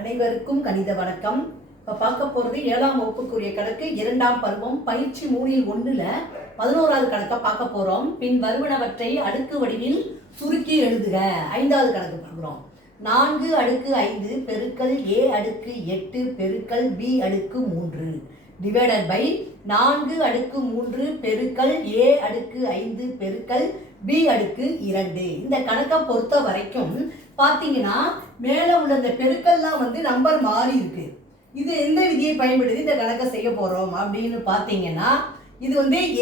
அனைவருக்கும் கணித வணக்கம். இப்போ பார்க்க போகிறது 7ஆம் வகுப்புக்குரிய கணக்கு 2ஆம் பருவம் பயிற்சி 3ல் 11வது கணக்கை பார்க்க போகிறோம். பின் வருவனவற்றை அடுக்கு வடிவில் சுருக்கி எழுதுக. 5வது கணக்கு பார்க்குறோம். 4 அடுக்கு 5 பெருக்கல் a அடுக்கு 8 பெருக்கல் b அடுக்கு 3 டிவைடட் பை 4 அடுக்கு 3 பெருக்கல் a அடுக்கு 5 பெருக்கல் b அடுக்கு 2. இந்த கணக்கை பொறுத்த வரைக்கும் பார்த்தீங்கன்னா மேலே உள்ள இந்த பெருக்கல்லாம் நம்பர் மாறி இருக்கு. இது எந்த விதியை பயன்படுத்தி இந்த கணக்கை செய்ய போகிறோம் அப்படின்னு பார்த்தீங்கன்னா இது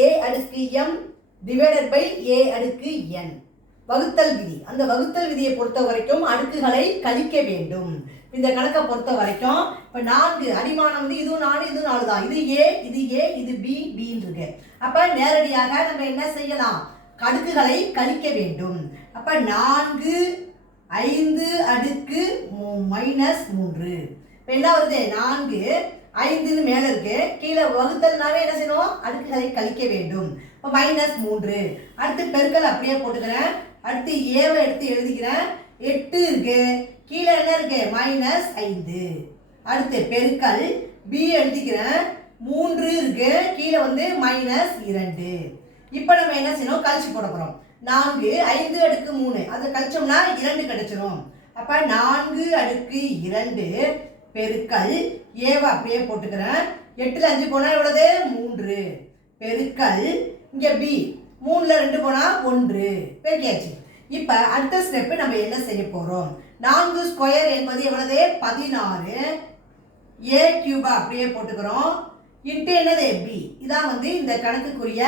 a அடுக்கு m டிவைடட் பை a அடுக்கு n வகுத்தல் விதி. அந்த வகுத்தல் விதியை பொறுத்த வரைக்கும் அடுக்குகளை கழிக்க வேண்டும். இந்த கணக்கை பொறுத்த வரைக்கும் இப்போ 4 அடிமானம் இதுவும் 4 இதுவும் 4 தான். இது a இது b பின்னு இருக்கு. அப்போ நேரடியாக நம்ம என்ன செய்யலாம்? அடுக்குகளை கழிக்க வேண்டும். அப்போ 4 5 அடுக்கு -3. இப்போ என்ன வருது? 4 5ன்னு மேலே இருக்கு, கீழே வகுத்தல்னாவே என்ன செய்யணும்? அடுக்குகளை கழிக்க வேண்டும். இப்போ -3. அடுத்து பெருக்கல் அப்படியே போட்டுக்கிறேன். அடுத்து ஏவை எடுத்து எழுதிக்கிறேன். 8 இருக்கு, கீழே என்ன இருக்கு? -5. அடுத்து பெருக்கல் b எழுதிக்கிறேன். 3 இருக்கு, கீழே -2. இப்போ நம்ம என்ன செய்யணும்? கழிச்சு போட போகிறோம். 4 5 அடுக்கு 3 அதை கழிச்சோம்னா 2 கிடைச்சிரும். அப்போ 4 அடுக்கு 2 பெருக்கல் ஏவை அப்படியே போட்டுக்கிறேன். 8ல் 5 போனால் எவ்வளவு? 3 பெருக்கல் இங்கே b 3ல் 2 போனால் 1 பெருக்கியாச்சு. இப்போ அடுத்த ஸ்டெப்பு நம்ம என்ன செய்ய போகிறோம்? 4 ஸ்கொயர் என்பது எவ்வளவு? 16. a கியூபா அப்படியே போட்டுக்கிறோம். இன்ட்டு என்னது? b. இதான் இந்த கணக்குக்குரிய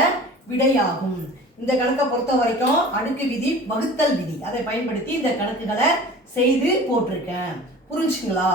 விடையாகும். இந்த கணக்கை பொறுத்த வரைக்கும் அடுக்கு விதி வகுத்தல் விதி அதை பயன்படுத்தி இந்த கணக்குகளை செய்து போட்டிருக்கேன். புரிஞ்சுங்களா?